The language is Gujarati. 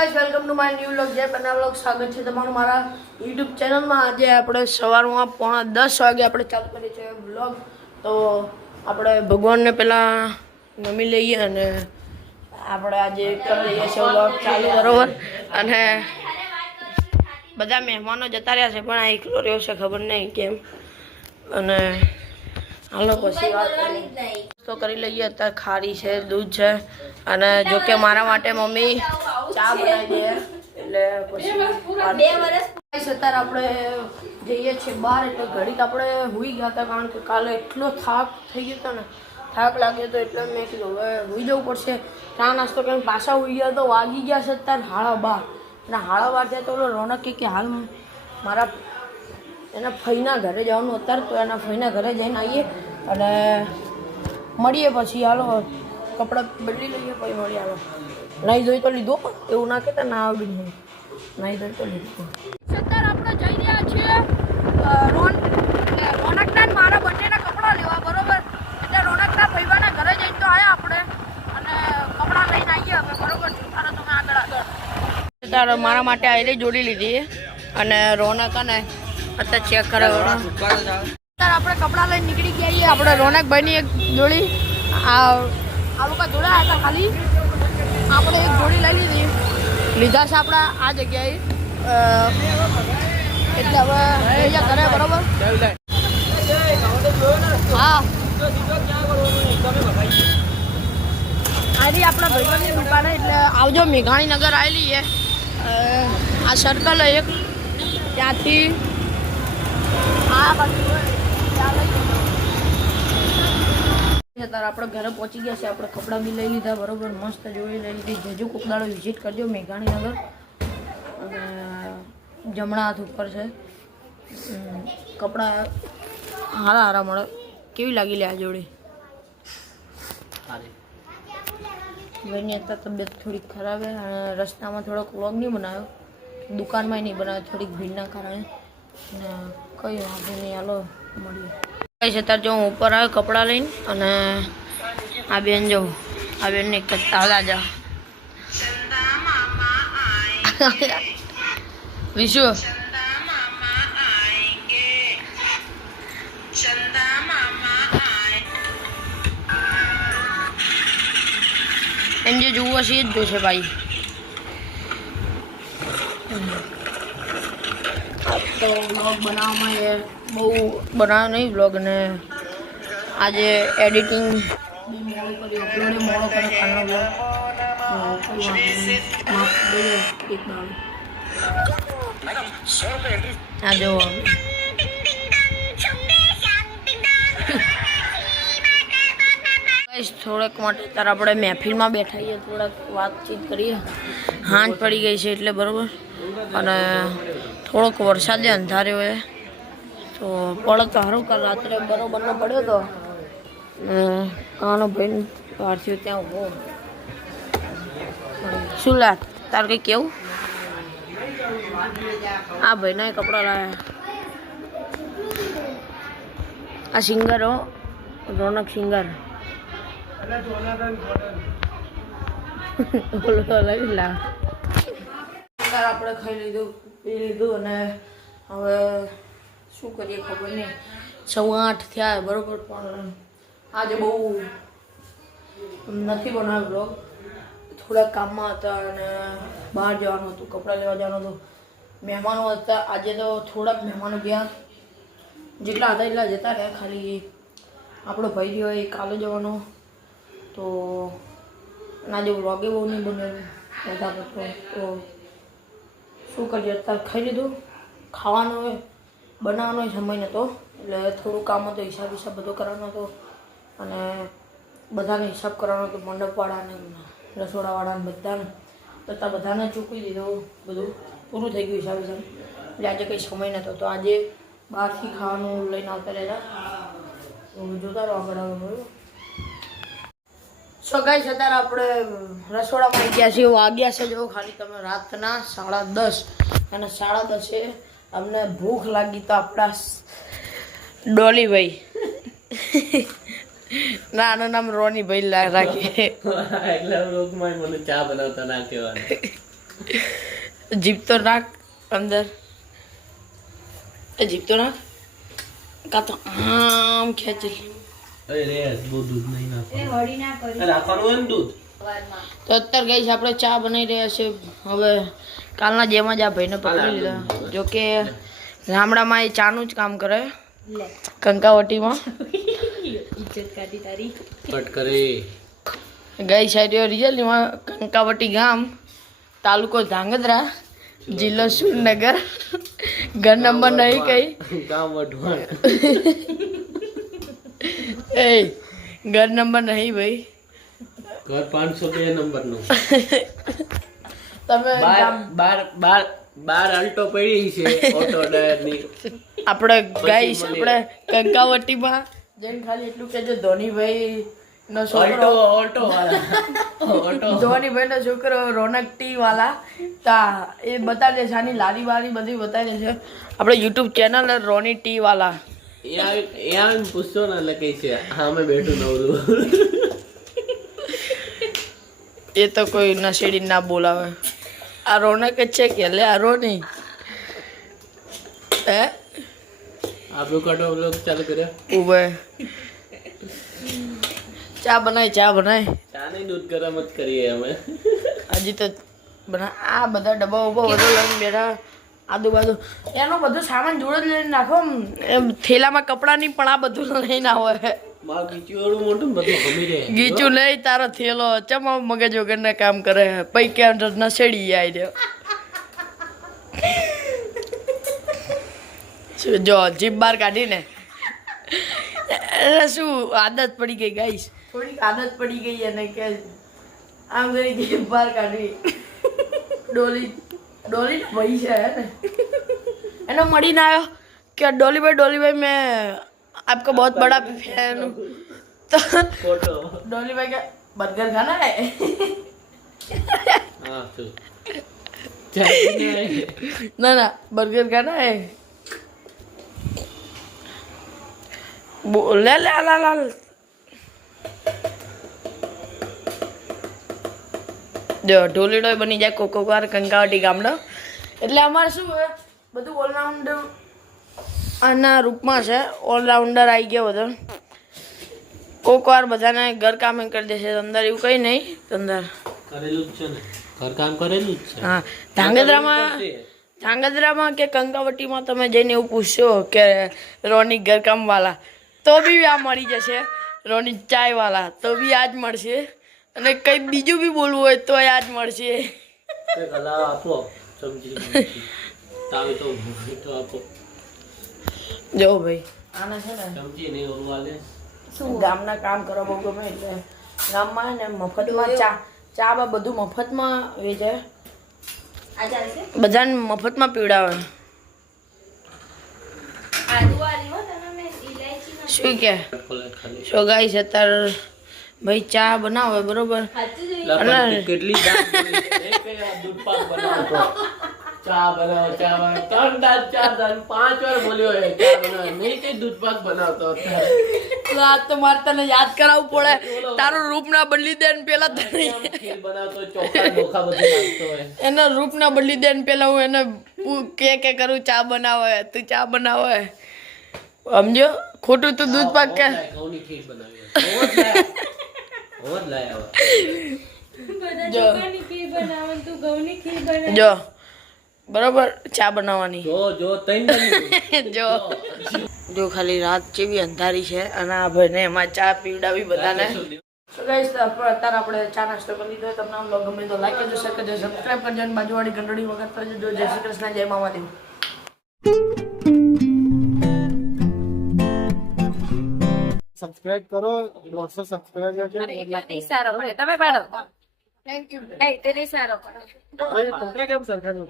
Guys welcome to my new vlog Jai Panna vlog स्वागत है તમારું મારા YouTube ચેનલ માં। આજે આપણે સવારમાં 9:30 વાગે આપણે ચાલુ કરીએ છે વ્લોગ। તો આપણે ભગવાનને પહેલા નમી લઈએ અને આપણે આજે કરી દઈએ છે વ્લોગ ચાલુ બરોબર। અને બધા મહેમાનો જતા રહ્યા છે પણ આ એકલો રહ્યો છે ખબર નહીં કેમ। અને હાલો પછી વાત તો કરી લઈએ। અત્યારે ખારી છે દૂધ છે અને જો કે મારા માટે મમ્મી ચા બનાવી દે એટલે પછી 2 વર્ષ અત્યારે આપણે જઈએ છીએ બહાર। એટલે ઘડીક આપણે હુઈ ગયા હતા કારણ કે કાલે એટલો થાક થઈ ગયો હતો ને, થાક લાગ્યો હતો એટલે મેં કીધું હવે હુઈ જવું પડશે। ચા નાસ્તો કરીને પાછા હુઈ ગયા તો વાગી ગયા છે અત્યારે 12:30 અને 12:30 થયા તો રોનક કે હાલ મારા એના ફઈના ઘરે જવાનું અત્યારે તો એના ફઈના ઘરે જઈને આવીએ અને મળીએ પછી। હાલો કપડાં બદલી લઈએ પછી મળીએ। હાલો નહીં જોઈ તો લીધો એવું ના કહેતા ના આવડી નહીં, નહીં જોઈ તો લીધું। અત્યારે આપણે જઈ રહ્યા છીએ રોનકના મારા બંનેના કપડાં લેવા બરોબર। એટલે રોનકના ભાઈવાના ઘરે જઈને તો આવ્યા આપણે અને કપડાં લઈને આવીએ હવે બરોબર। જોતા તમે આગળ અત્યારે મારા માટે આયરી જોડી લીધી અને રોનક અને અત્યારે ચેક કરે। અત્યારે આપણે કપડાં લઈને નીકળી ગયા છીએ। આપણે રોનકભાઈની એક જોડી આ લોકો જોડ્યા હતા ખાલી આપણે એક જોડી લઈ લીધા છે આપણા આ જગ્યાએ। એટલે હવે અહીંયા કરે બરોબર। હા આરી આપણા ભાઈબંધની દુકાન એટલે આવજો। મેઘાણી નગર આવેલી છે આ સર્કલ એક ત્યાંથી આ બાજુ અત્યારે આપણે ઘરે પહોંચી ગયા છે। આપણે કપડાં બી લઈ લીધા બરોબર, મસ્ત જોઈ લઈ લીધી। જજો કોક દાડો વિઝિટ કરજો મેઘાણી નગર અને જમણા હાથ ઉપર છે કપડાં હારા હારા મળે। કેવી લાગી લે આ જોડી? ભાઈની અત્યારે તબિયત થોડીક ખરાબ છે અને રસ્તામાં થોડોક વ્લોગ નહીં બનાવ્યો, દુકાનમાં નહીં બનાવ્યો થોડીક ભીડના કારણે। અને કઈ વાંધો નહીં, હાલો મળીએ। અત્યારે જો હું ઉપર આવ્યો કપડાં લઈને અને આ બેન જો આ બેનને એક જ તાલા જા વિશુ એમ જે જોવું હશે એ જ જોશે ભાઈ। તો વ્લોગ બનાવવામાં એ બહુ બનાવ્યો નહીં વ્લોગ ને આજે એડિટિંગ મોડો કર્યો, અપલોડ મોડો કર્યો કાલનો વ્લોગ। આ જો થોડોક માટે ત્યારે આપણે મહેફિલમાં બેઠા છીએ, થોડાક વાતચીત કરીએ। હાંજ પડી ગઈ છે એટલે બરાબર અને થોડોક વરસાદે અંધાર્યો હોય તો પડે તો સારું। કાલ રાત્રે બરોબરનો પડ્યો હતો કાનો ભાઈ બહાર થયો ત્યાં ઉભો। શું લા તાર કંઈ કેવું? આ ભાઈના કપડાં લાવ્યા આ સિંગર હો રોનક સિંગર આપણે ખાઈ લીધું પી લીધું અને હવે શું કરીએ ખબર નહીં। 8:15 થયા બરોબર પણ આજે બહુ નથી બનાવ્યો બ્લોગ, થોડાક કામમાં હતા અને બહાર જવાનું હતું, કપડાં લેવા જવાનું હતું, મહેમાનો હતા। આજે તો થોડાક મહેમાનો ગયા, જેટલા હતા એટલા જતા રહ્યા। ખાલી આપણો ભાઈ જે હોય એ કાલે જવાનો તો આજે વ્લોગે બહુ નહીં બનાવ્યું બધા કરતો। તો શું કરીએ અત્યારે ખાઈ લીધું, ખાવાનો બનાવવાનો સમય નહોતો એટલે થોડું કામ હતું, હિસાબ બધો કરવાનો હતો અને બધાને હિસાબ કરવાનો હતો, મંડપવાળાને રસોડાવાળાને બધાને કરતાં બધાને ચૂકવી દીધું, બધું પૂરું થઈ ગયું હિસાબ એટલે આજે કંઈ સમય નહોતો। તો આજે બહારથી ખાવાનું લઈને આવતા રહેતા તો જોતા રહો આગળ બરાબર। સો ગાઈસ અત્યારે આપણે રસોડામાં આવી ગયા છીએ, વાગ્યા છે જો ખાલી તમે રાતના 10:30 અને 10:30 અમને ભૂખ લાગી તો આપણા ડોલીભાઈ ના આનું નામ રોની ભાઈ રાખીએ એટલે મને ચા બનાવતા ના કહેવાનું જીપ તો નાખ અંદર, જીપ તો નાખ, કા તો આમ ખેંચી. તો અત્યારે ગઈ છે આપણે ચા બનાવી રહ્યા છે. હવે કાલના જેમ જ આ ભાઈને પકડી લીધા. જો કે ગામડામાં એ ચાનું જ કામ કરે, કંકાવટીમાં. ગઈ સાઈડ રિયલમાં કંકાવટી ગામ, તાલુકો ધાંગધ્રા, જિલ્લો સુરનગર, ઘર નંબર નહીં કઈ એ ઘર નંબર નહીં ભાઈ, ઘર 502 નંબર નું. તમે બાર અલ્ટો પડી છે ઓટો ટાયર ની. આપણે ગાઈસ આપણે કંકાવટીમાં જઈને ખાલી એટલું કહેજો ધોનીભાઈ નો છોકરો ધોનીભાઈ નો છોકરો રોનક ટી વાલા તા એ બતાવી દે છે. આની લારી વારી બધી બતાવી દે છે. આપણે યુટ્યુબ ચેનલ રોની ટી વાલા યાર પૂછતો ને એટલે કઈ છે હા મેં બેઠું નવરું. એ તો કોઈ નશેડી ના બોલાવે. આ રોનક જ છે કે લે આ રોની હે આપણું કટો બ્લોગ ચાલુ કર્યો. ઉભે ચા બનાય ચા નહીં દૂધ ગરમ જ કરીએ અમે. હજી તો બના આ બધા ડબ્બા ઉભા બધો લઈને બેઠા. આદુ બાજુ એનો બધો સામાન જોડે જ લઈને નાખો. એમ થેલામાં કપડાં નહીં પણ આ બધું લઈને આવે. ગીચું નહીં તારો થેલો ચમા મગજ વગરના કામ કરે પૈકી નસેડી જાય છે. જો જીભ બહાર કાઢીને શું આદત પડી ગઈ ગાઈસ, થોડીક આદત પડી ગઈ અને કે આમ કરી જીભ બહાર કાઢવી. ડોલી ભાઈ છે ને એનો મળીને આવ્યો કે डोली भाई मैं आपका बहुत बड़ा फैन हूँ. तो डोली भाई का बर्गर खाना है. ना बर्गर खाना है. ले જો ઢોલીડો બની જાય કોક વાર કંકાવટી ગામડો. એટલે અમારે શું હોય બધું ઓલરાઉન્ડર આના રૂપમાં છે. ઓલરાઉન્ડર આવી ગયો બધો. કોક વાર બધાને ઘરકામ કરી દેશે. અંદર એવું કંઈ નહીં. અંદર કરેલું જ છે ને, ઘરકામ કરેલું જ છે. હા ધાંગધ્રામાં કે કંકાવટીમાં તમે જઈને એવું પૂછશો કે રોની ઘરકામ વાલા તો બી આ મળી જશે. રોની ચાય વાલા તો બી આ જ મળશે. અને કંઈ બીજું બી બોલવું હોય તો આ જ મળશે. આપો સમજી આપો. જો ભાઈ આના છે ને સમજી નહીં ઓરવાલે શું ગામના કામ કરવા બહુ ગમે. એટલે ગામમાં ને મફતમાં ચા બધું મફતમાં વેચે. બધાને મફતમાં પીવડાવે. શું કે સો ગાઈસ અત્યારે ભાઈ ચા બનાવે બરોબર. કેટલી દૂધ પાક બનાવતો ચા બનાવો 5 વાર બોલ્યો ચા બનાવે નહીં કઈ દૂધ પાક બનાવતો. આજ તો મારે તને યાદ કરાવવું પડે. તારું રૂપ ના બદલી દે ને પેલા બનાવતો ચોખા ડોખા બધું નાખતો હોય. એના રૂપ ના બદલી દે ને પેલા હું એને કે કરું ચા બનાવે તું ચા બનાવે. સમજો ખોટું તું દૂધ પાક કે ઘઉંની ખીર બનાવી જો બરોબર ચા બનાવવાની. જો ખાલી રાત જેવી અંધારી છે અને આ ભાઈને એમાં ચા પીવડાવી બધાને. અત્યારે આપણે ચા નાસ્તો કરી લીધો. તમને આમ બ્લોગ ગમે તો લાઈક કરજો, શેર કરજો, સબસ્ક્રાઈબ કરજો અને બાજુવાળી ઘંટડી વગર કરજો. જય શ્રી કૃષ્ણ, જય મામાદેવ. સબસ્ક્રાઇબ કરો 100 સબસ્ક્રાઇબર છે. નહીં સારો પડે તમે પાડો. Thank you. તે નહીં સારો પડે. તમને કેમ સરખાનું